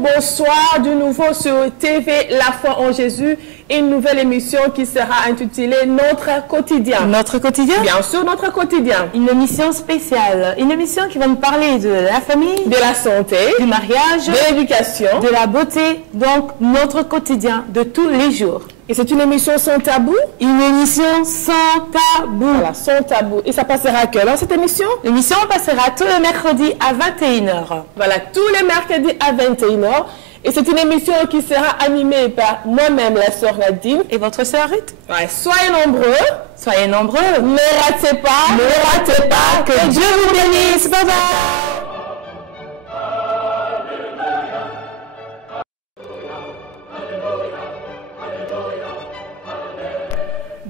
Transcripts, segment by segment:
bonsoir de nouveau sur TV La Foi en Jésus, une nouvelle émission qui sera intitulée Notre quotidien. Notre quotidien? Bien sûr, notre quotidien. Une émission spéciale, une émission qui va nous parler de la famille, de la santé, du mariage, de l'éducation, de la beauté, donc notre quotidien de tous les jours. Et c'est une émission sans tabou? Une émission sans tabou. Voilà, sans tabou. Et ça passera à quelle heure cette émission? L'émission passera tous les mercredis à 21h. Voilà, tous les mercredis à 21h. Et c'est une émission qui sera animée par moi-même, la sœur Nadine. Et votre sœur Ruth? Ouais, soyez nombreux. Soyez nombreux. Ne ratez pas. Que Dieu vous bénisse. Bye bye.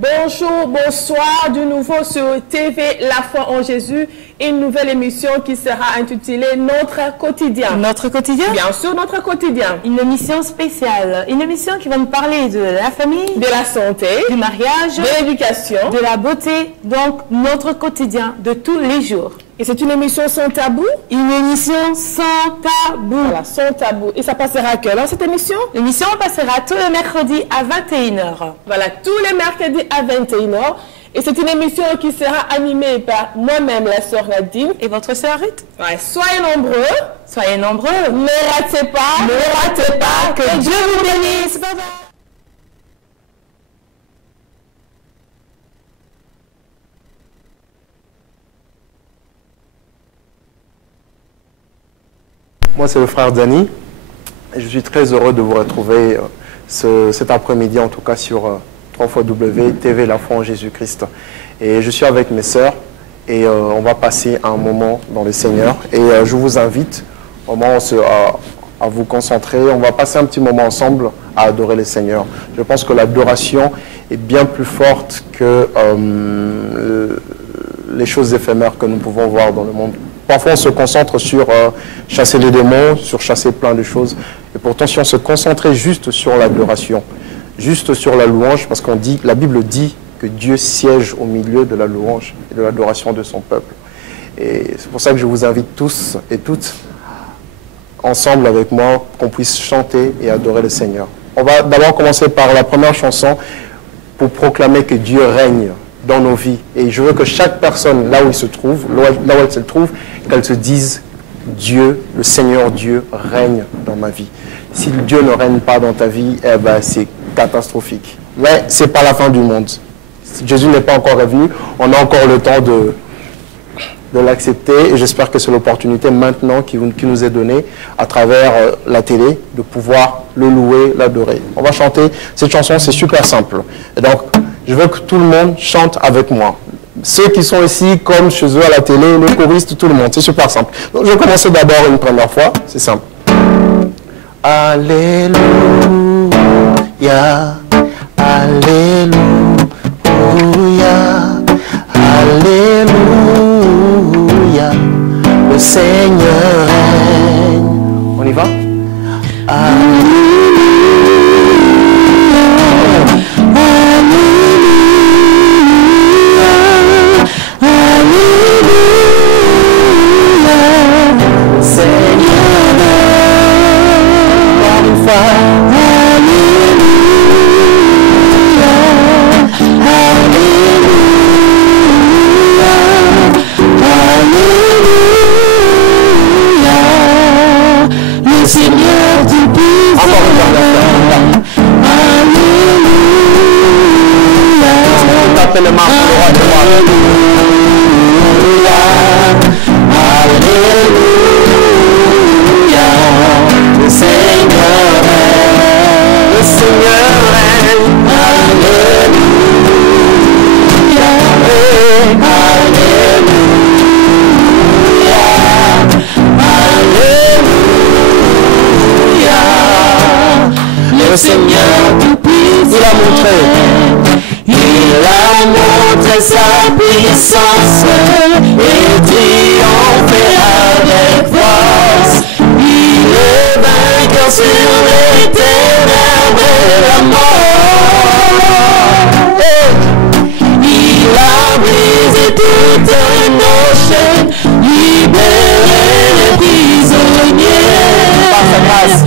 Bonjour, bonsoir de nouveau sur TV La Foi en Jésus, une nouvelle émission qui sera intitulée Notre quotidien. Notre quotidien? Bien sûr, notre quotidien. Une émission spéciale, une émission qui va nous parler de la famille, de la santé, du mariage, de l'éducation, de la beauté, donc notre quotidien de tous les jours. Et c'est une émission sans tabou? Une émission sans tabou. Voilà, sans tabou. Et ça passera à quelle heure cette émission? L'émission passera tous les mercredis à 21h. Voilà, tous les mercredis à 21h. Et c'est une émission qui sera animée par moi-même, la sœur Nadine. Et votre sœur Ruth? Ouais, soyez nombreux. Soyez nombreux. Ne ratez pas. Que Dieu vous bénisse. Bye bye. Moi, c'est le frère Dani. Et je suis très heureux de vous retrouver cet après-midi, en tout cas sur www.tv La Foi en Jésus-Christ. Et je suis avec mes sœurs et on va passer un moment dans le Seigneur. Et je vous invite vraiment à vous concentrer. On va passer un petit moment ensemble à adorer le Seigneur. Je pense que l'adoration est bien plus forte que les choses éphémères que nous pouvons voir dans le monde. Parfois, on se concentre sur chasser les démons, sur chasser plein de choses. Et pourtant, si on se concentrait juste sur l'adoration, juste sur la louange, parce qu'on dit, la Bible dit que Dieu siège au milieu de la louange et de l'adoration de son peuple. Et c'est pour ça que je vous invite tous et toutes, ensemble avec moi, qu'on puisse chanter et adorer le Seigneur. On va d'abord commencer par la première chanson pour proclamer que Dieu règne dans nos vies. Et je veux que chaque personne, là où il se trouve, là où elle se trouve, qu'elle se dise, Dieu, le Seigneur Dieu, règne dans ma vie. Si Dieu ne règne pas dans ta vie, eh ben, c'est catastrophique. Mais ce n'est pas la fin du monde. Si Jésus n'est pas encore revenu, on a encore le temps de l'accepter. Et j'espère que c'est l'opportunité maintenant qui nous est donnée à travers la télé de pouvoir le louer, l'adorer. On va chanter cette chanson, c'est super simple. Et donc, je veux que tout le monde chante avec moi. Ceux qui sont ici, comme chez eux à la télé, les choristes, tout le monde. C'est super simple. Donc, je vais commencer d'abord une première fois. C'est simple. Alléluia, Alléluia, Alléluia. Le Seigneur règne. On y va? Alléluia. Le Seigneur tout-puissant, il a montré sa puissance et triomphé avec force. Il est vainqueur sur les ténèbres et la mort. Il a brisé toutes nos chaînes, libéré les prisonniers. Par sa grâce.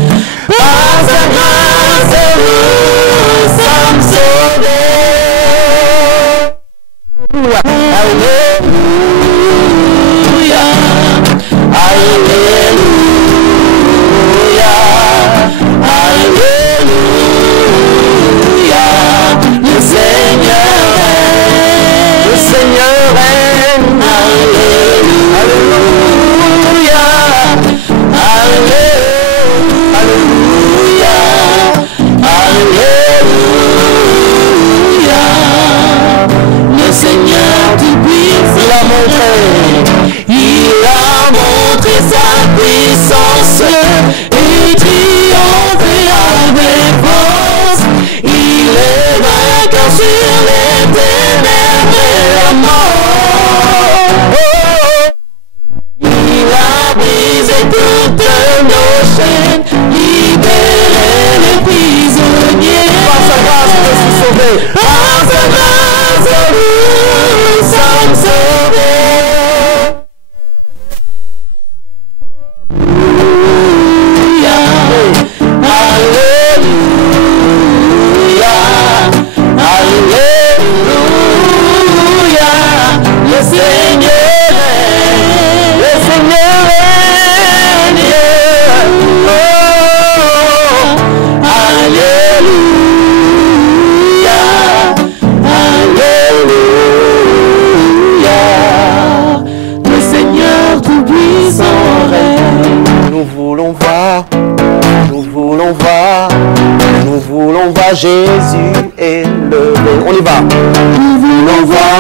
voir Jésus élevé. On y va. Nous voulons voir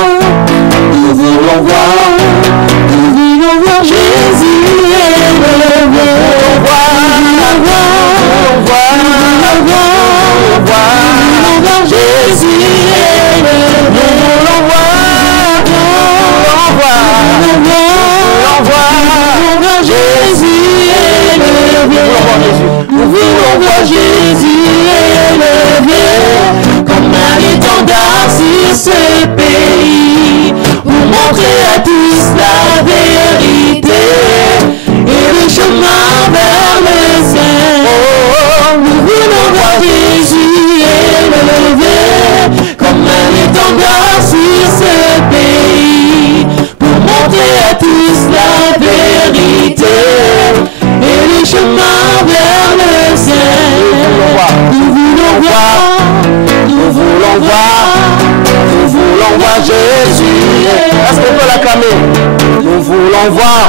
Jésus élevé. Jésus élevé. Nous voulons voir Jésus élevé, comme un étendard sur ce pays, pour montrer à tous la vérité et le chemin vers le ciel. Nous voulons voir Jésus élevé, comme un étendard sur ce pays, pour montrer à tous la vérité et le chemin vers le ciel. Nous voulons voir Jésus. Est-ce qu'on peut l'acclamer? Nous voulons voir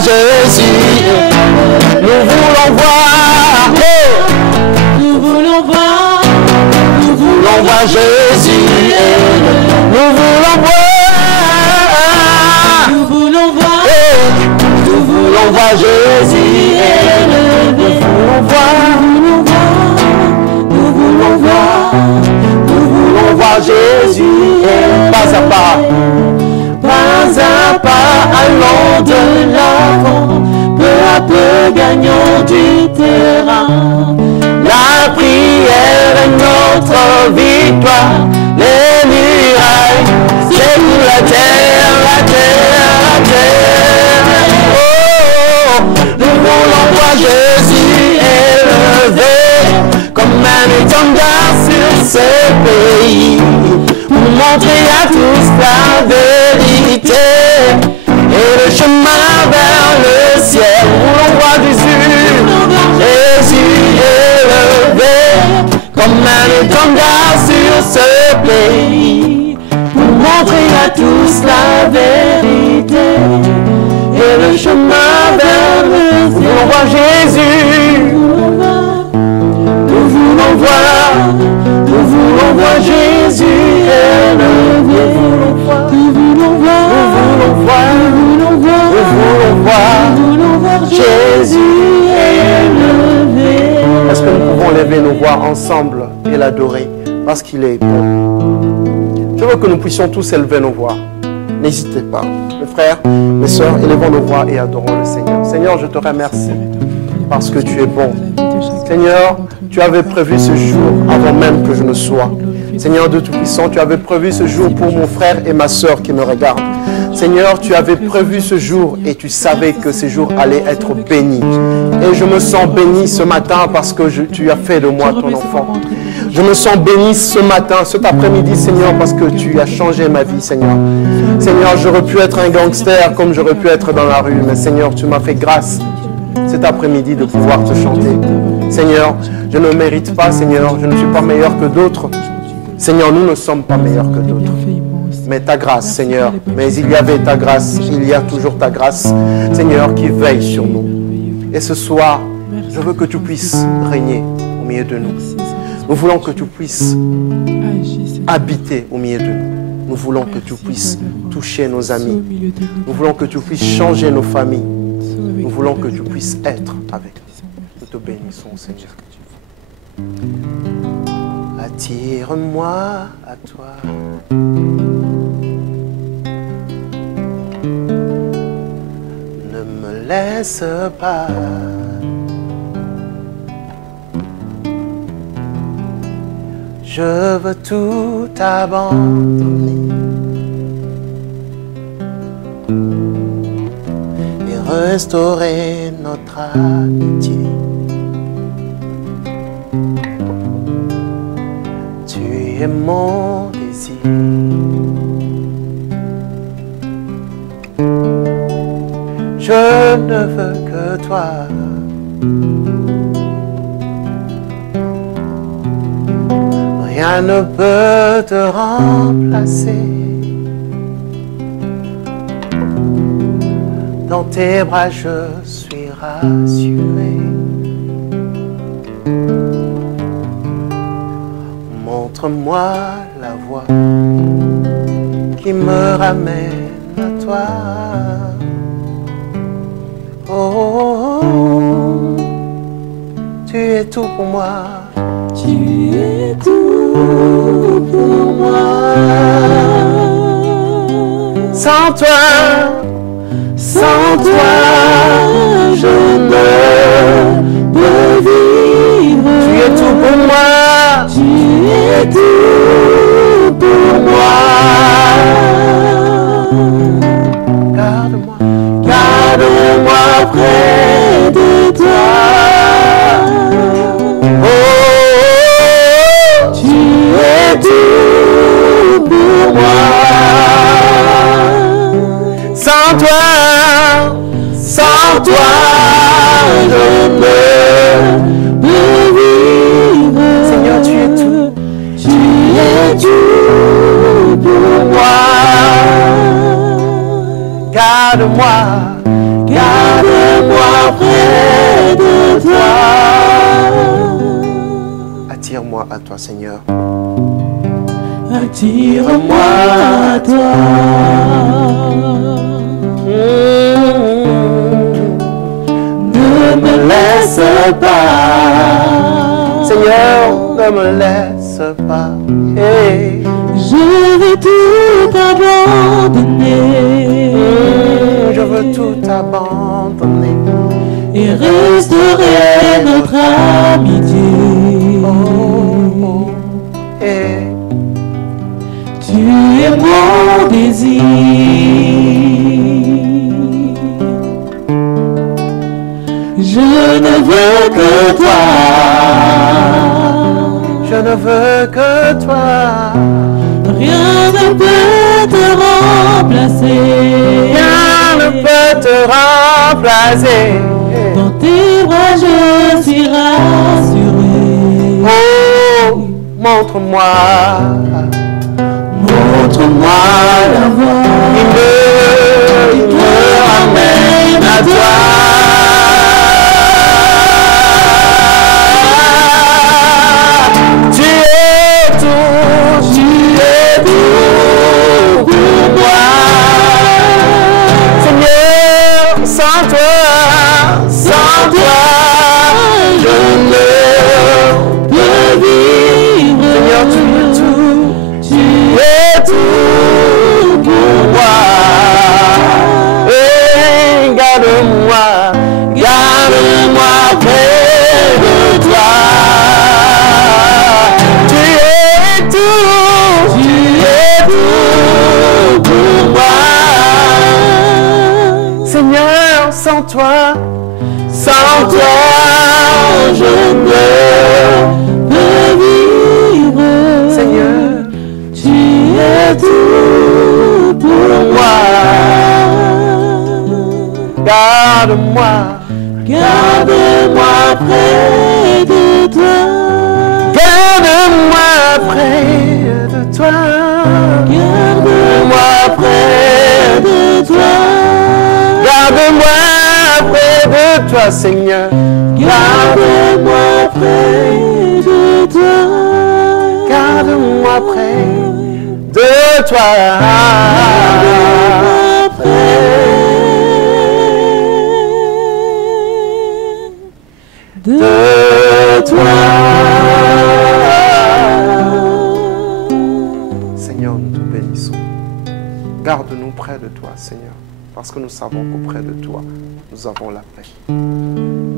Jésus. Nous voulons voir Jésus. Nous voulons voir Jésus élevé. Nous voulons voir Jésus pas à pas, allons de l'avant, peu à peu gagnons du terrain. La prière est notre victoire, les murailles, c'est pour la terre. Nous voulons voir Jésus élevé, comme un étendard sur ce pays, pour montrer à tous la vérité et le chemin vers le ciel. Nous voulons voir Jésus élevé, comme un étendard sur ce pays, pour montrer à tous la vérité et le chemin vers le ciel. Nous voulons voir Jésus. Nous voulons voir Jésus élevé. Nous voulons voir Jésus élevé. Est-ce que nous pouvons lever nos voix ensemble et l'adorer parce qu'il est bon? Je veux que nous puissions tous élever nos voix. N'hésitez pas. Mes frères, mes sœurs, élevons nos voix et adorons le Seigneur. Seigneur, je te remercie parce que tu es bon. Seigneur, tu avais prévu ce jour avant même que je ne sois. Seigneur de Tout-Puissant, tu avais prévu ce jour pour mon frère et ma sœur qui me regardent. Seigneur, tu avais prévu ce jour et tu savais que ce jour allait être béni. Et je me sens béni ce matin parce que tu as fait de moi ton enfant. Je me sens béni ce matin, cet après-midi, Seigneur, parce que tu as changé ma vie, Seigneur. Seigneur, j'aurais pu être un gangster comme j'aurais pu être dans la rue, mais Seigneur, tu m'as fait grâce cet après-midi de pouvoir te chanter. Seigneur, je ne mérite pas, Seigneur, je ne suis pas meilleur que d'autres. Seigneur, nous ne sommes pas meilleurs que d'autres. Mais ta grâce, Seigneur, mais il y avait ta grâce, il y a toujours ta grâce, Seigneur, qui veille sur nous. Et ce soir, je veux que tu puisses régner au milieu de nous. Nous voulons que tu puisses habiter au milieu de nous. Nous voulons que tu puisses toucher nos amis. Nous voulons que tu puisses changer nos familles. Nous voulons que tu puisses être avec nous. Nous te bénissons, Seigneur. Attire-moi à toi. Ne me laisse pas. Je veux tout abandonner et restaurer notre amitié. Tu es mon désir. Je ne veux que toi. Rien ne peut te remplacer. Dans tes bras je suis rassuré. Montre-moi la voie qui me ramène à toi. Oh, tu es tout pour moi. Tu es tout pour moi. Sans toi, je ne peux vivre. Tu es tout pour moi. Tu es tout pour moi. Garde-moi, Garde-moi près de toi. oh, Tu es tout pour moi. sans toi, Je ne peux vivre. Seigneur, tu es tout. Tu es tout pour moi. Garde-moi, Garde-moi près de toi. attire-moi à toi, Seigneur. Attire-moi à toi. Ne me laisse pas. Seigneur, ne me laisse pas. Hey. Je veux tout abandonner. Je veux tout abandonner. Et restaurer notre amitié. Oh, oh, hey. Tu es mon désir. Je ne veux que toi. Je ne veux que toi. Rien ne peut te remplacer. Rien ne peut te remplacer. Dans tes bras je suis rassuré. Oh, montre-moi. Montre-moi la voie. Il me ramène à toi. Tu es tout pour moi. Seigneur, sans toi, je ne peux vivre. Seigneur, tu es tout. Tu es tout pour moi. Et garde-moi près de toi. Tu es tout pour moi. Seigneur, sans toi, je ne peux vivre. Seigneur, Tu es tout pour moi. garde-moi. Garde-moi près de toi. Garde-moi près de toi. Garde-moi près de toi. Garde-moi près de toi, Seigneur. Garde-moi près de toi. Garde-moi près de toi. De toi. Seigneur, nous te bénissons. Garde-nous près de toi, Seigneur, parce que nous savons qu'auprès de toi, nous avons la paix.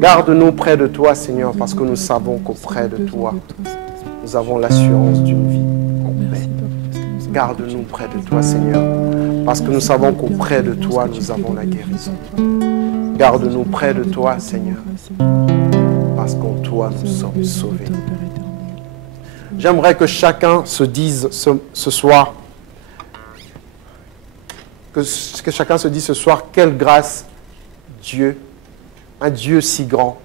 Garde-nous près de toi, Seigneur, parce que nous savons qu'auprès de toi, nous avons l'assurance d'une vie en paix. Garde-nous près de toi, Seigneur, parce que nous savons qu'auprès de toi, nous avons la guérison. Garde-nous près de toi, Seigneur, parce qu'en toi, nous sommes sauvés. J'aimerais que chacun se dise ce soir, que chacun se dise ce soir, quelle grâce Dieu, un Dieu si grand,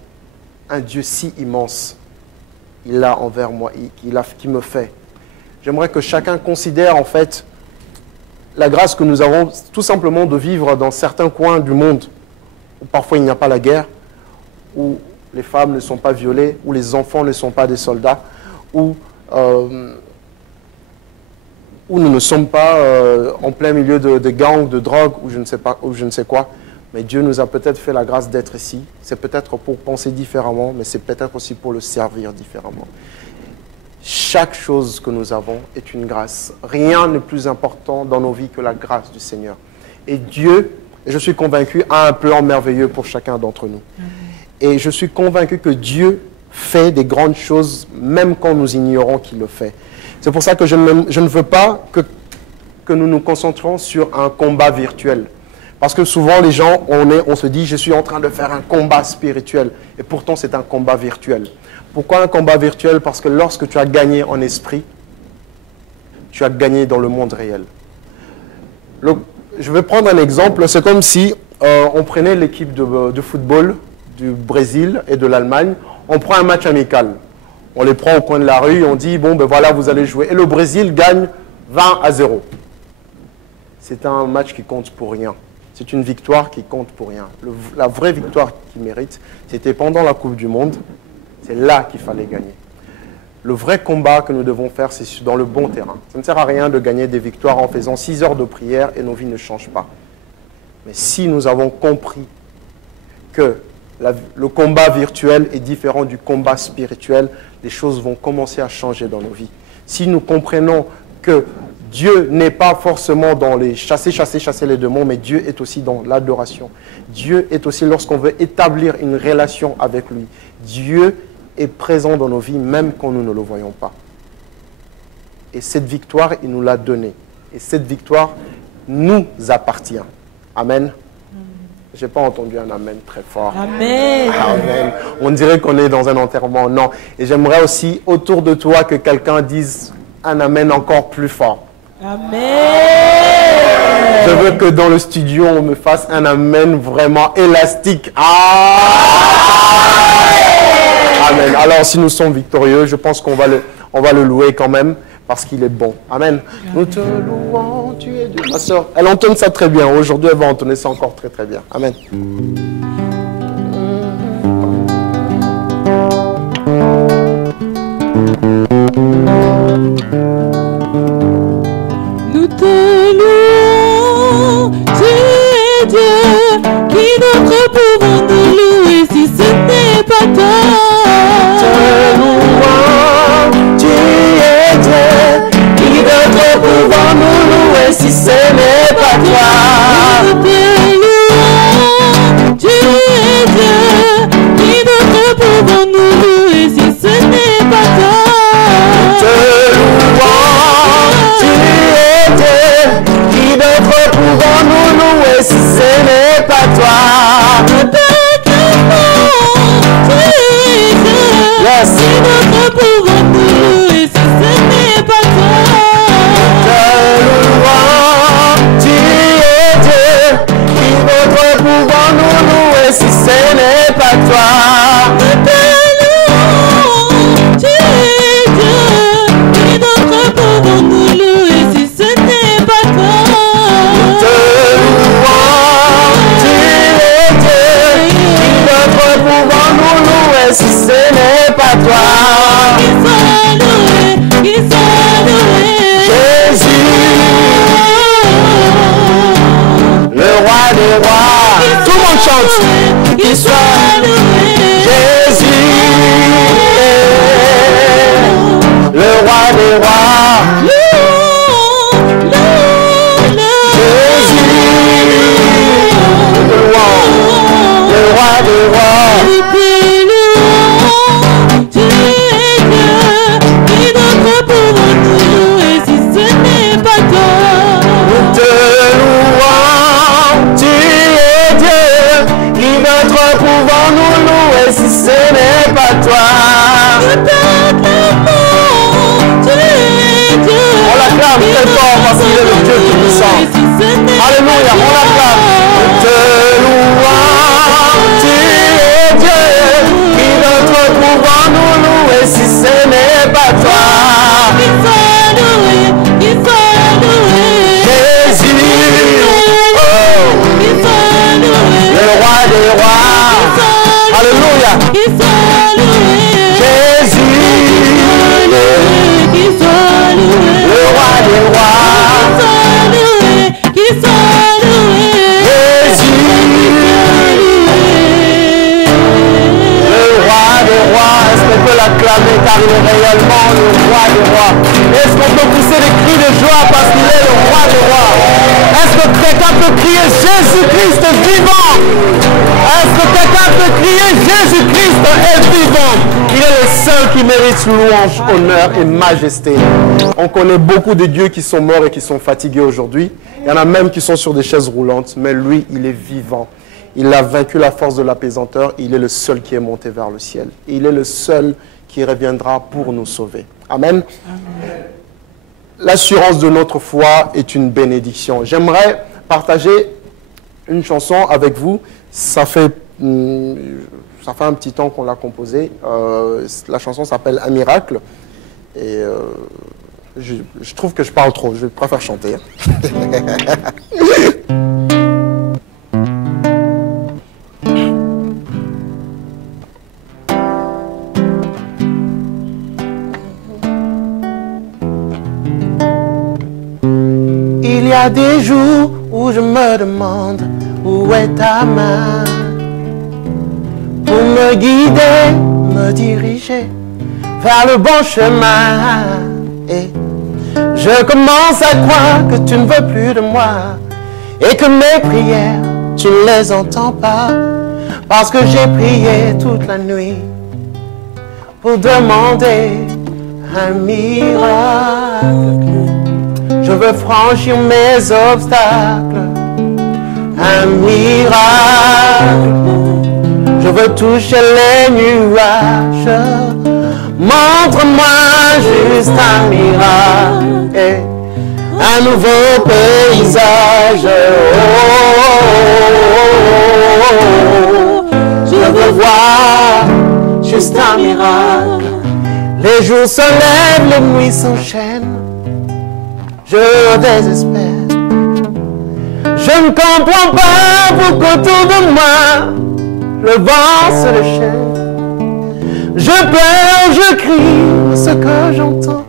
un Dieu si immense, il a envers moi, qui me fait. J'aimerais que chacun considère en fait la grâce que nous avons tout simplement de vivre dans certains coins du monde où parfois il n'y a pas la guerre, où les femmes ne sont pas violées, où les enfants ne sont pas des soldats, où où nous ne sommes pas en plein milieu de gangs, de drogue ou je ne sais pas, ou je ne sais quoi. Mais Dieu nous a peut-être fait la grâce d'être ici. C'est peut-être pour penser différemment, mais c'est peut-être aussi pour le servir différemment. Chaque chose que nous avons est une grâce. Rien n'est plus important dans nos vies que la grâce du Seigneur. Et Dieu, je suis convaincu, a un plan merveilleux pour chacun d'entre nous. Et je suis convaincu que Dieu fait des grandes choses, même quand nous ignorons qu'il le fait. C'est pour ça que je ne veux pas que nous nous concentrions sur un combat virtuel. Parce que souvent, les gens, on se dit, je suis en train de faire un combat spirituel. Et pourtant, c'est un combat virtuel. Pourquoi un combat virtuel? Parce que lorsque tu as gagné en esprit, tu as gagné dans le monde réel. Je vais prendre un exemple. C'est comme si on prenait l'équipe de football du Brésil et de l'Allemagne. On prend un match amical. On les prend au coin de la rue et on dit, bon, ben voilà, vous allez jouer. Et le Brésil gagne 20-0. C'est un match qui compte pour rien. C'est une victoire qui compte pour rien. La vraie victoire qu'il mérite, c'était pendant la Coupe du Monde. C'est là qu'il fallait gagner. Le vrai combat que nous devons faire, c'est dans le bon terrain. Ça ne sert à rien de gagner des victoires en faisant 6 heures de prière et nos vies ne changent pas. Mais si nous avons compris que le combat virtuel est différent du combat spirituel, les choses vont commencer à changer dans nos vies. Si nous comprenons que Dieu n'est pas forcément dans les chasser les démons, mais Dieu est aussi dans l'adoration. Dieu est aussi lorsqu'on veut établir une relation avec lui. Dieu est présent dans nos vies, même quand nous ne le voyons pas. Et cette victoire, il nous l'a donnée. Et cette victoire nous appartient. Amen. Je n'ai pas entendu un amen très fort. Amen. Amen. On dirait qu'on est dans un enterrement. Non. Et j'aimerais aussi, autour de toi, que quelqu'un dise un amen encore plus fort. Amen. Je veux que dans le studio, on me fasse un amen vraiment élastique. Ah! Amen. Alors, si nous sommes victorieux, je pense qu'on va le louer quand même, parce qu'il est bon. Amen. Nous te louons, tu es Dieu. Ma soeur, elle entonne ça très bien. Aujourd'hui, elle va entonner ça encore très très bien. Amen. Nous te louons, tu es Dieu, qui d'autre pouvons nous louer si ce n'est pas toi? Te louons, tu es Dieu, qui d'autre pouvons nous louer si ce n'est pas toi? Nous te louons, tu es Dieu, qui d'autre pouvons nous louer si ce n'est pas toi? Te louons, tu es Dieu, qui d'autre pouvons nous louer si ce n'est pas toi? Nous te louons, tu es Dieu, Yes. qui d'autre pouvons nous louer si ce n'est pas toi? Te louons, tu es Dieu, qui d'autre pouvons nous louer si ce n'est pas toi? Nous te louons, tu es Dieu, qui d'autre pouvons nous louer si ce n'est pas toi? Te louons, tu es Dieu, qui d'autre pouvons nous louer si ce n'est pas toi? Qui soit loué, Jésus, le roi des rois. Tout le monde chante. Qu'il soit Jésus, le roi des rois. Jésus, le roi des rois. Nous te louons, tu es Dieu, qui d'autre pouvons nous louer si ce n'est pas toi? On l'acclame très fort parce qu'il est le Dieu tout-puissant. Alléluia, on l'acclame. Nous te louons, tu es Dieu, qui d'autre pouvons nous louer si ce n'est pas toi? Jésus, oh, le roi des rois. Alléluia. Jésus, le roi des rois. Qui soit loué. Jésus, le roi des rois. Est-ce qu'on peut l'acclamer car il est réellement le roi des rois? Est-ce qu'on peut pousser des cris de joie parce qu'il est le roi des rois? Est-ce que quelqu'un peut crier Jésus-Christ vivant? Est-ce que quelqu'un peut crier Jésus-Christ est vivant? Il est le seul qui mérite louange, honneur et majesté. On connaît beaucoup de dieux qui sont morts et qui sont fatigués aujourd'hui. Il y en a même qui sont sur des chaises roulantes, mais lui, il est vivant. Il a vaincu la force de l'apaisanteur. Il est le seul qui est monté vers le ciel. Il est le seul qui reviendra pour nous sauver. Amen. L'assurance de notre foi est une bénédiction. J'aimerais partager une chanson avec vous. Ça fait un petit temps qu'on l'a composée. La chanson s'appelle Un miracle. Et je trouve que je parle trop. Je préfère chanter. Il y a des jours où je me demande où est ta main pour me guider, me diriger vers le bon chemin. Et je commence à croire que tu ne veux plus de moi et que mes prières, tu ne les entends pas parce que j'ai prié toute la nuit pour demander un miracle. Je veux franchir mes obstacles, un miracle. Je veux toucher les nuages. Montre-moi juste un miracle et un nouveau paysage. Je veux voir juste un miracle. Les jours se lèvent, les nuits s'enchaînent. Je désespère. Je ne comprends pas pourquoi autour de moi le vent se déchaîne. Je pleure, je crie, mais ce que j'entends,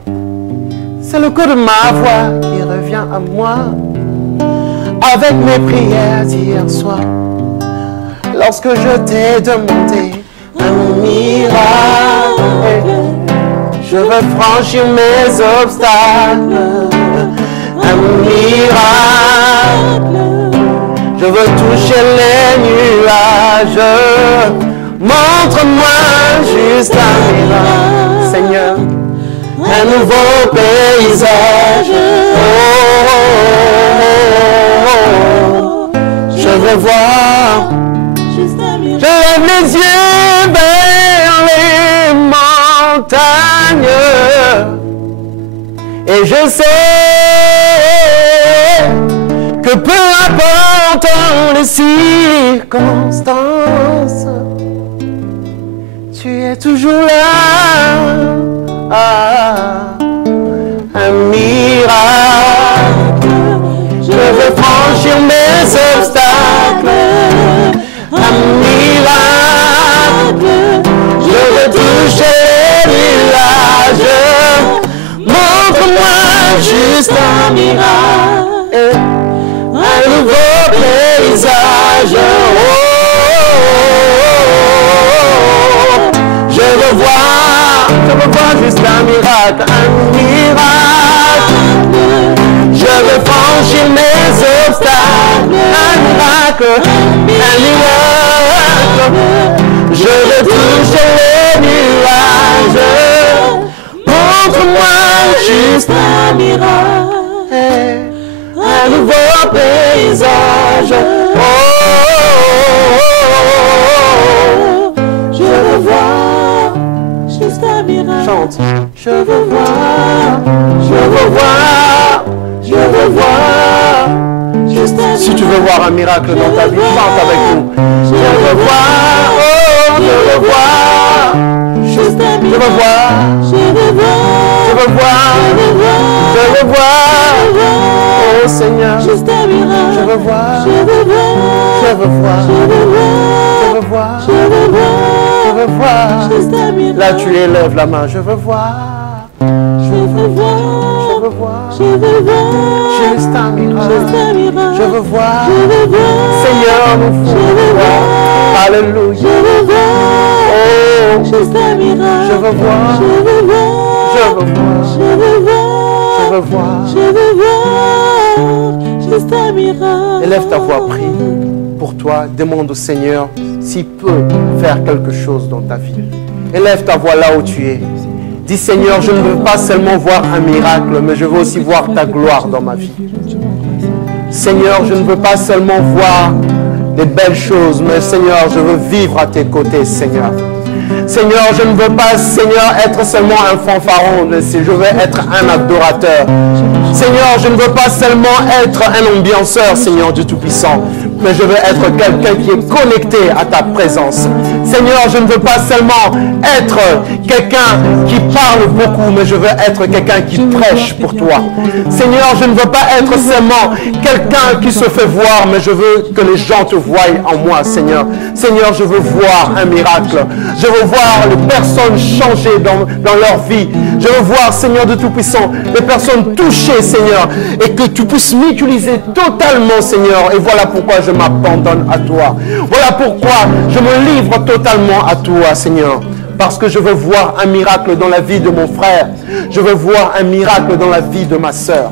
c'est le coup de ma voix qui revient à moi. Avec mes prières d'hier soir, lorsque je t'ai demandé un miracle, je veux franchir mes obstacles. Un miracle, je veux toucher les nuages. Montre-moi juste un miracle, Seigneur, un nouveau paysage. Je veux voir juste un miracle. Je lève les yeux vers les montagnes et je sais que peu importe les circonstances, tu es toujours là. Un miracle, je veux franchir mes obstacles. Un miracle, je veux toucher les nuages. Montre-moi juste un miracle, un nouveau paysage. Je veux voir juste un miracle, Je veux franchir mes obstacles, un miracle. Je veux toucher les nuages. Montre-moi juste un miracle, un nouveau paysage. Je veux voir juste un miracle. Chante. Je veux voir, je veux voir, je veux voir juste un miracle. Si tu veux voir un miracle dans ta vie, chante avec nous. Je veux voir, oh, je veux voir juste un miracle. Je veux voir, je veux voir, je veux voir, je veux voir, oh Seigneur, juste un miracle. Je veux voir, je veux voir, je veux voir, je veux voir, je veux voir, je veux voir, juste un miracle. Là tu élèves la main, je veux voir, je veux voir, je veux voir. Je veux voir. Juste un miracle. Juste un miracle. Je veux voir. Je veux voir. Seigneur, nous Je voulons veux voir. voir. Alléluia. Je veux voir. Oh, Juste un miracle. je veux voir. Je veux voir. Je veux voir. Je veux voir. Je veux voir. Je veux voir. Juste un miracle. Élève ta voix, prie pour toi. Demande au Seigneur s'il peut faire quelque chose dans ta vie. Élève ta voix là où tu es. Dis Seigneur, je ne veux pas seulement voir un miracle, mais je veux aussi voir ta gloire dans ma vie. Seigneur, je ne veux pas seulement voir des belles choses, mais Seigneur, je veux vivre à tes côtés, Seigneur. Seigneur, je ne veux pas, Seigneur, être seulement un fanfaron, mais je veux être un adorateur. Seigneur, je ne veux pas seulement être un ambianceur, Seigneur Dieu Tout-Puissant, mais je veux être quelqu'un qui est connecté à ta présence. Seigneur, je ne veux pas seulement être quelqu'un qui parle beaucoup, mais je veux être quelqu'un qui prêche pour toi. Seigneur, je ne veux pas être seulement quelqu'un qui se fait voir, mais je veux que les gens te voient en moi, Seigneur. Seigneur, je veux voir un miracle. Je veux voir les personnes changer dans leur vie. Je veux voir, Seigneur de Tout-Puissant, les personnes touchées, Seigneur, et que tu puisses m'utiliser totalement, Seigneur. Et voilà pourquoi je m'abandonne à toi. Voilà pourquoi je me livre totalement à toi, Seigneur. Parce que je veux voir un miracle dans la vie de mon frère. Je veux voir un miracle dans la vie de ma sœur.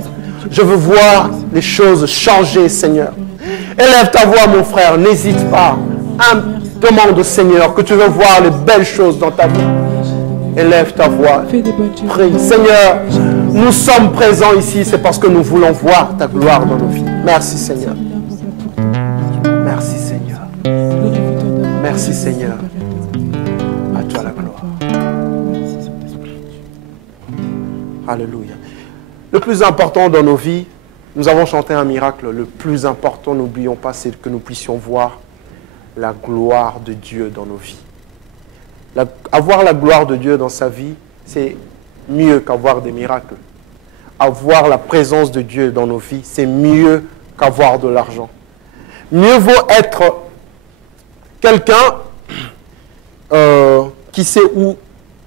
Je veux voir les choses changer, Seigneur. Élève ta voix, mon frère. N'hésite pas. Demande au Seigneur que tu veux voir les belles choses dans ta vie. Élève ta voix. Prie. Seigneur, nous sommes présents ici. C'est parce que nous voulons voir ta gloire dans nos vies. Merci, Seigneur. Merci, Seigneur. Merci, Seigneur. À toi la gloire. Alléluia. Le plus important dans nos vies, nous avons chanté un miracle. Le plus important, n'oublions pas, c'est que nous puissions voir la gloire de Dieu dans nos vies. Avoir la gloire de Dieu dans sa vie, c'est mieux qu'avoir des miracles. Avoir la présence de Dieu dans nos vies, c'est mieux qu'avoir de l'argent. Mieux vaut être quelqu'un qui sait où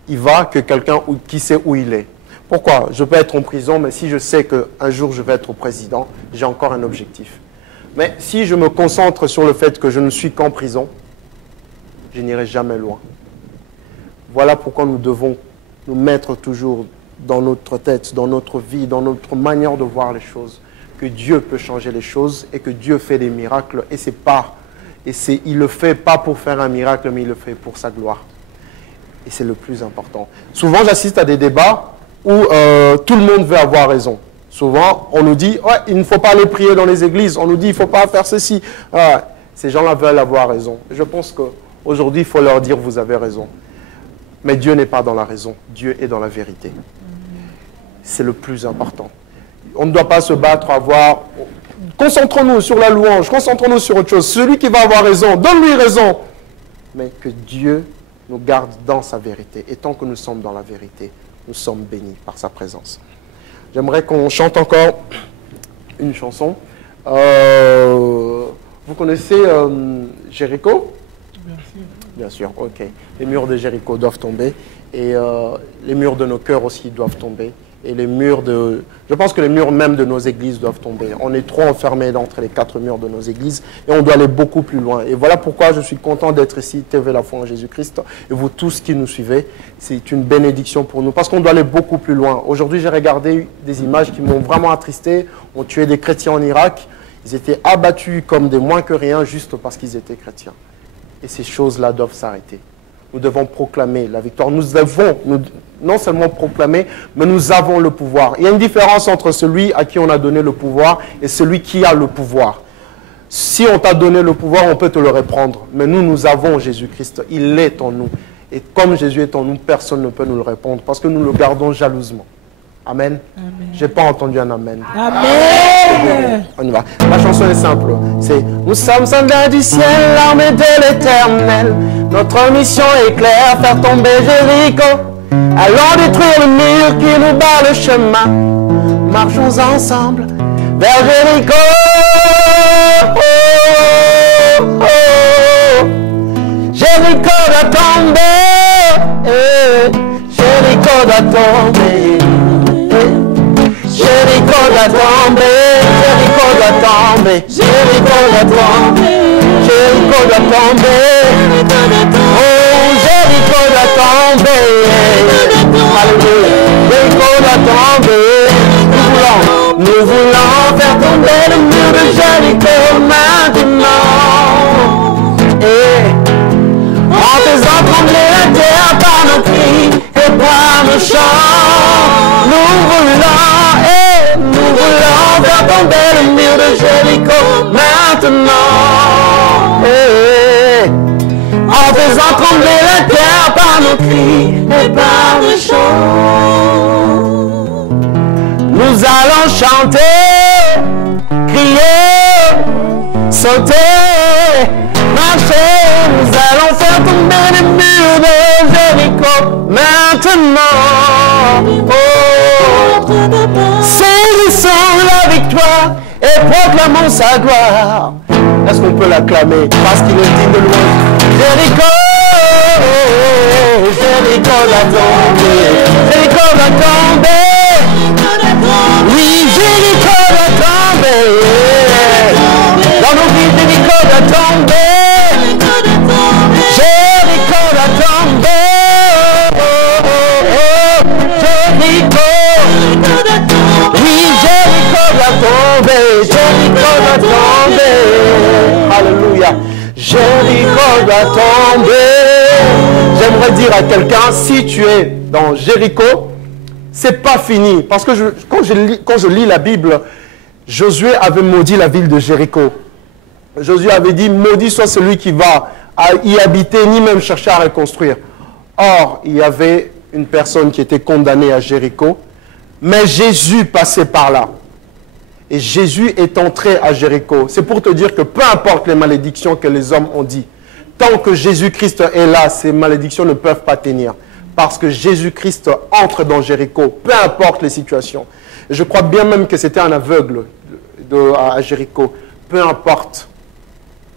il va que quelqu'un qui sait où il est. Pourquoi? Je peux être en prison, mais si je sais qu'un jour je vais être président, j'ai encore un objectif. Mais si je me concentre sur le fait que je ne suis qu'en prison, je n'irai jamais loin. Voilà pourquoi nous devons nous mettre toujours dans notre tête, dans notre vie, dans notre manière de voir les choses, que Dieu peut changer les choses et que Dieu fait des miracles. Et il le fait pas pour faire un miracle, mais il le fait pour sa gloire. Et c'est le plus important. Souvent, j'assiste à des débats où tout le monde veut avoir raison. Souvent, on nous dit, ouais, il ne faut pas aller prier dans les églises. On nous dit, il ne faut pas faire ceci. Ces gens-là veulent avoir raison. Je pense qu'aujourd'hui, il faut leur dire, vous avez raison. Mais Dieu n'est pas dans la raison. Dieu est dans la vérité. C'est le plus important. On ne doit pas se battre à voir... Concentrons-nous sur la louange. Concentrons-nous sur autre chose. Celui qui va avoir raison, donne-lui raison. Mais que Dieu nous garde dans sa vérité. Et tant que nous sommes dans la vérité, nous sommes bénis par sa présence. J'aimerais qu'on chante encore une chanson. Vous connaissez Jéricho? Bien sûr, ok. Les murs de Jéricho doivent tomber et les murs de nos cœurs aussi doivent tomber. Et les murs de... Je pense que les murs même de nos églises doivent tomber. On est trop enfermés entre les 4 murs de nos églises et on doit aller beaucoup plus loin. Et voilà pourquoi je suis content d'être ici, TV La Foi en Jésus-Christ. Et vous tous qui nous suivez, c'est une bénédiction pour nous parce qu'on doit aller beaucoup plus loin. Aujourd'hui, j'ai regardé des images qui m'ont vraiment attristé. On tuait des chrétiens en Irak. Ils étaient abattus comme des moins que rien juste parce qu'ils étaient chrétiens. Et ces choses-là doivent s'arrêter. Nous devons proclamer la victoire. Nous devons non seulement proclamer, mais nous avons le pouvoir. Il y a une différence entre celui à qui on a donné le pouvoir et celui qui a le pouvoir. Si on t'a donné le pouvoir, on peut te le reprendre. Mais nous avons Jésus-Christ. Il est en nous. Et comme Jésus est en nous, personne ne peut nous le répondre parce que nous le gardons jalousement. Amen. Je n'ai pas entendu un amen. Amen. On y va. La chanson est simple. C'est « Nous sommes soldats du ciel, l'armée de l'Éternel. Notre mission est claire, faire tomber Jéricho. Allons détruire le mur qui nous barre le chemin. Marchons ensemble vers Jéricho. Oh, oh, oh. Jéricho doit tomber. Jéricho doit tomber. Jéricho doit tomber, Jéricho doit tomber, Jéricho doit tomber, Jéricho doit tomber, oh Jéricho doit tomber, alléluia, Jéricho doit tomber, nous voulons faire tomber le mur de Jéricho maintenant, et en faisant trembler la terre par nos cris et par nos chants, nous voulons faire tomber le mur de Jéricho maintenant. En faisant trembler la terre par nos cris et par nos chants, nous allons chanter, crier, sauter, marcher. Nous allons faire tomber les murs de Jéricho maintenant. Oh, saisissons la victoire et proclamons sa gloire. Est-ce qu'on peut l'acclamer parce qu'il est digne de louange? Jéricho, Jéricho va tomber, Jéricho va tomber. Oui, Jéricho va tomber. Dans nos vies, Jéricho va tomber. Jéricho va tomber. Jéricho. Oui, Jéricho va tomber. Jéricho va tomber. Alléluia. Jéricho va tomber. J'aimerais dire à quelqu'un, si tu es dans Jéricho, c'est pas fini. Parce que quand je lis la Bible, Josué avait maudit la ville de Jéricho. Josué avait dit, maudit soit celui qui va y habiter, ni même chercher à reconstruire. Or, il y avait une personne qui était condamnée à Jéricho, mais Jésus passait par là. Et Jésus est entré à Jéricho. C'est pour te dire que peu importe les malédictions que les hommes ont dit, tant que Jésus-Christ est là, ces malédictions ne peuvent pas tenir. Parce que Jésus-Christ entre dans Jéricho, peu importe les situations. Et je crois bien même que c'était un aveugle à Jéricho. Peu importe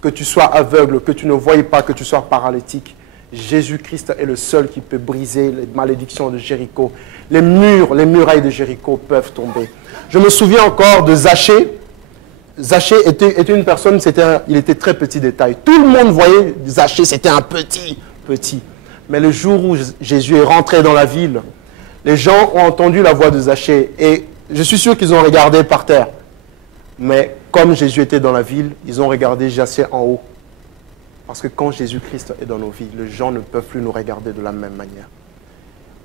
que tu sois aveugle, que tu ne voyais pas, que tu sois paralytique, Jésus-Christ est le seul qui peut briser les malédictions de Jéricho. Les murailles de Jéricho peuvent tomber. Je me souviens encore de Zachée. Zachée était une personne, il était très petit de taille. Tout le monde voyait Zachée, c'était un petit. Mais le jour où Jésus est rentré dans la ville, les gens ont entendu la voix de Zachée et je suis sûr qu'ils ont regardé par terre. Mais comme Jésus était dans la ville, ils ont regardé Zachée en haut. Parce que quand Jésus-Christ est dans nos vies, les gens ne peuvent plus nous regarder de la même manière.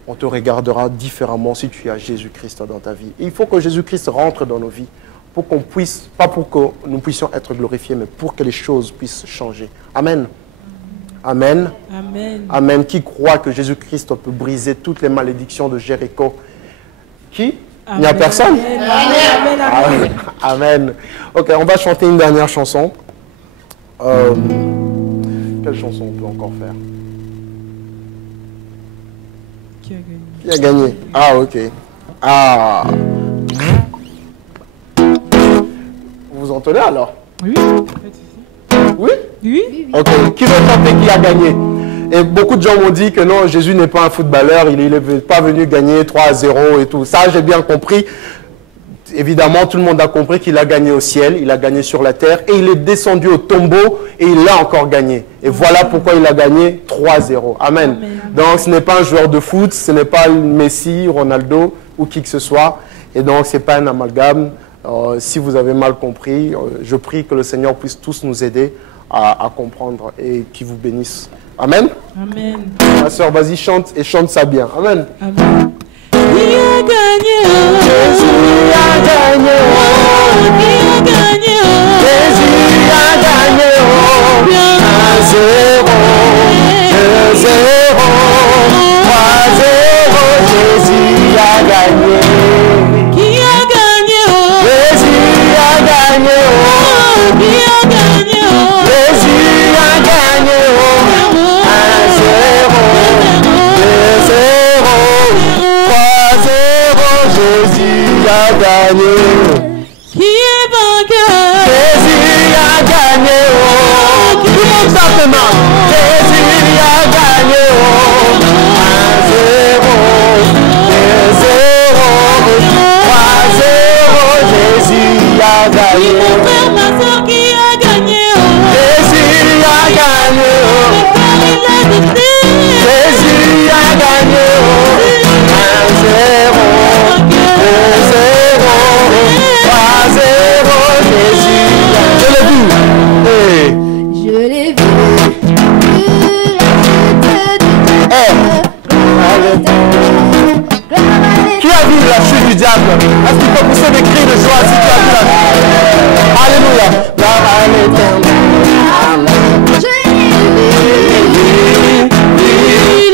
On te regardera différemment si tu as Jésus-Christ dans ta vie. Et il faut que Jésus-Christ rentre dans nos vies pour qu'on puisse, pas pour que nous puissions être glorifiés, mais pour que les choses puissent changer. Amen. Amen. Amen. Amen. Qui croit que Jésus-Christ peut briser toutes les malédictions de Jéricho? Qui? Amen. Il n'y a personne? Amen. Amen. Amen. Ok, on va chanter une dernière chanson. Quelle chanson on peut encore faire? Qui a gagné? Qui a gagné? Ah, ok. Ah. Vous vous entendez alors? Oui. Oui? Oui. Ok. Qui veut chanter qui a gagné? Et beaucoup de gens m'ont dit que non, Jésus n'est pas un footballeur, il n'est pas venu gagner 3-0 et tout. Ça, j'ai bien compris. Évidemment, tout le monde a compris qu'il a gagné au ciel, il a gagné sur la terre et il est descendu au tombeau et il l'a encore gagné. Et voilà pourquoi il a gagné 3-0. Amen. Donc, ce n'est pas un joueur de foot, ce n'est pas Messi, Ronaldo ou qui que ce soit. Et donc, ce n'est pas un amalgame. Si vous avez mal compris, je prie que le Seigneur puisse tous nous aider à comprendre et qu'il vous bénisse. Amen. Amen. Ma soeur, vas-y, chante et chante ça bien. Amen. Amen. Qui a gagné? Jésus a gagné. Qui a gagné? Jésus a gagné. 1-0, 2-0, 3-0. Jésus a gagné. Qui a gagné? Jésus a gagné. Qui a gagné? Jésus a gagné. 1-0, 2-0, 3-0. Jésus a gagné. Qui est vainqueur? Jésus a gagné. Tout le monde simplement. Jésus a gagné. 1-0, 2-0, 3-0. gagné. Mon frère, ma soeur qui a gagné. Jésus a gagné. Jésus a gagné. 1-0, 2-0, 3-0. Jésus a gagné. Je l'ai vu. Hey. Je l'ai vu. Qui a vu la chute du diable? Est-ce qu'il peut pousser des cris de joie si tu as vu la chute? Alléluia. Gloire à l'éternel.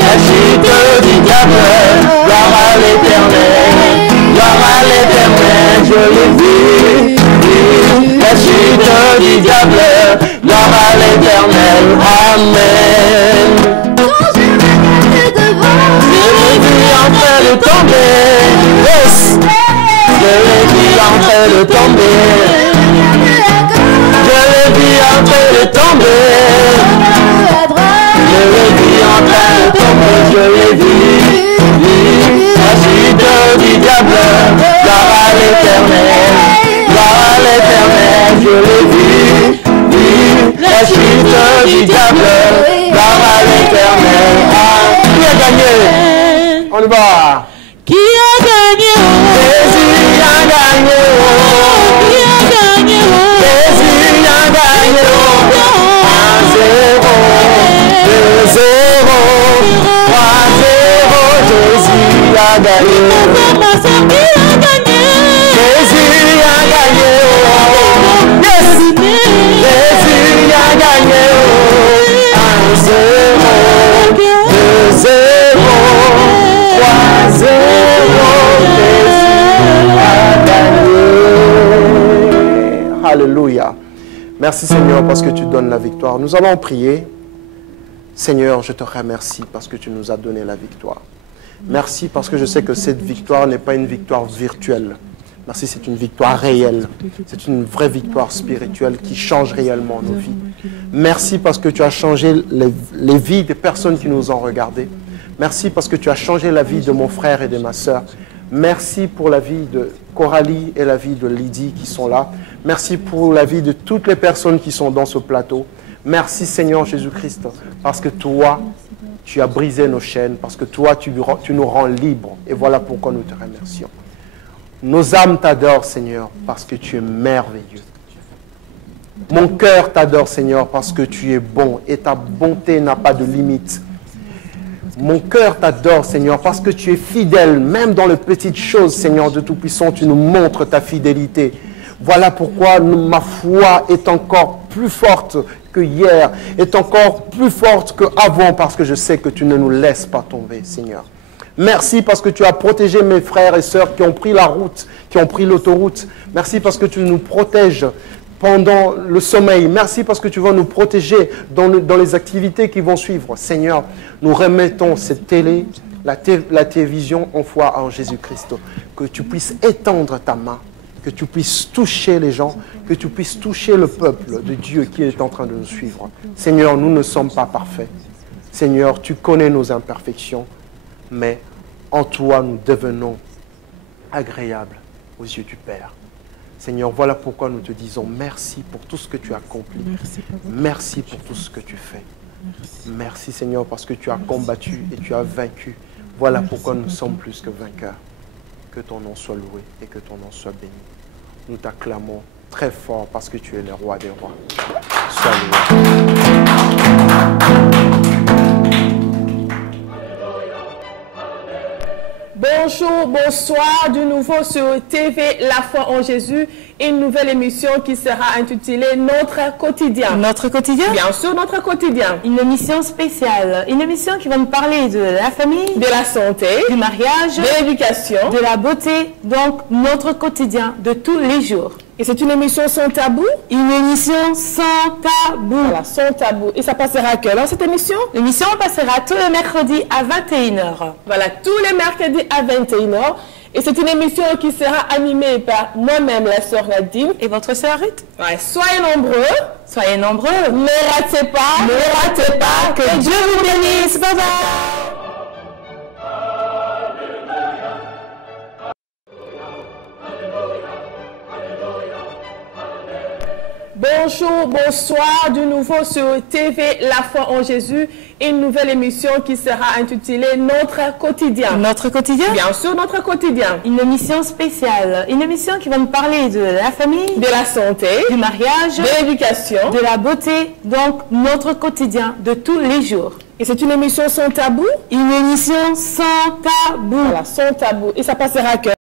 La chute du diable. Gloire à l'éternel. Gloire à l'éternel. Je l'ai vu. La chute du diable. Gloire à l'éternel. Amen. En train de tomber, yes. Je l'ai vu en train de tomber. Je l'ai vu en train de tomber. Je l'ai vu en train de tomber. Je l'ai vu. La chute du diable. Gloire à l'éternel. Gloire à l'éternel. Je l'ai vu. La chute du diable. Gloire à l'éternel. Qui a gagné? On y va. Qui a gagné? Jésus a gagné. Qui a gagné? Jésus a gagné. 1-0, 2-0, 3-0. Jésus a gagné. Ma soeur qui a gagné. Jésus a gagné. Yes. Jésus a gagné. 1-0, 2-0. Alléluia. Merci Seigneur parce que tu donnes la victoire. Nous allons prier. Seigneur, je te remercie parce que tu nous as donné la victoire. Merci parce que je sais que cette victoire n'est pas une victoire virtuelle. Merci, c'est une victoire réelle. C'est une vraie victoire spirituelle qui change réellement nos vies. Merci parce que tu as changé les vies des personnes qui nous ont regardés. Merci parce que tu as changé la vie de mon frère et de ma sœur. Merci pour la vie de Coralie et la vie de Lydie qui sont là. Merci pour la vie de toutes les personnes qui sont dans ce plateau. Merci Seigneur Jésus-Christ parce que toi, tu as brisé nos chaînes, parce que toi, tu nous rends libres. Et voilà pourquoi nous te remercions. Nos âmes t'adorent Seigneur parce que tu es merveilleux. Mon cœur t'adore Seigneur parce que tu es bon et ta bonté n'a pas de limite. Mon cœur t'adore, Seigneur, parce que tu es fidèle, même dans les petites choses, Seigneur de Tout-Puissant, tu nous montres ta fidélité. Voilà pourquoi ma foi est encore plus forte que hier, est encore plus forte qu'avant, parce que je sais que tu ne nous laisses pas tomber, Seigneur. Merci parce que tu as protégé mes frères et sœurs qui ont pris la route, qui ont pris l'autoroute. Merci parce que tu nous protèges pendant le sommeil. Merci parce que tu vas nous protéger dans les activités qui vont suivre. Seigneur, nous remettons cette télé, la télévision en foi en Jésus-Christ. Que tu puisses étendre ta main, que tu puisses toucher les gens, que tu puisses toucher le peuple de Dieu qui est en train de nous suivre. Seigneur, nous ne sommes pas parfaits. Seigneur, tu connais nos imperfections, mais en toi nous devenons agréables aux yeux du Père. Seigneur, voilà pourquoi nous te disons merci pour tout ce que tu as accompli. Merci pour tout ce que tu fais. Merci Seigneur parce que tu as combattu et tu as vaincu. Voilà pourquoi nous sommes plus que vainqueurs. Que ton nom soit loué et que ton nom soit béni. Nous t'acclamons très fort parce que tu es le roi des rois. Sois loué. Bonjour, bonsoir, de nouveau sur TV La Foi en Jésus, une nouvelle émission qui sera intitulée Notre quotidien. Notre quotidien? Bien sûr, notre quotidien. Une émission spéciale, une émission qui va nous parler de la famille, De la santé, du mariage, de l'éducation. de la beauté, donc notre quotidien de tous les jours. Et c'est une émission sans tabou. Une émission sans tabou. Voilà, sans tabou. Et ça passera à quelle heure cette émission? L'émission passera tous les mercredis à 21h. Voilà, tous les mercredis à 21h. Et c'est une émission qui sera animée par moi-même, la sœur Nadine. Et votre sœur Ruth? Ouais, soyez nombreux. Soyez nombreux. Ne ratez pas. Que Dieu vous bénisse. Bye bye. Bonjour, bonsoir, de nouveau sur TV La foi en Jésus, une nouvelle émission qui sera intitulée Notre quotidien. Notre quotidien? Bien sûr, notre quotidien. Une émission spéciale, une émission qui va nous parler de la famille, De la santé, du mariage, de l'éducation. de la beauté, donc notre quotidien de tous les jours. Et c'est une émission sans tabou. Une émission sans tabou. Voilà, sans tabou. Et ça passera à cœur.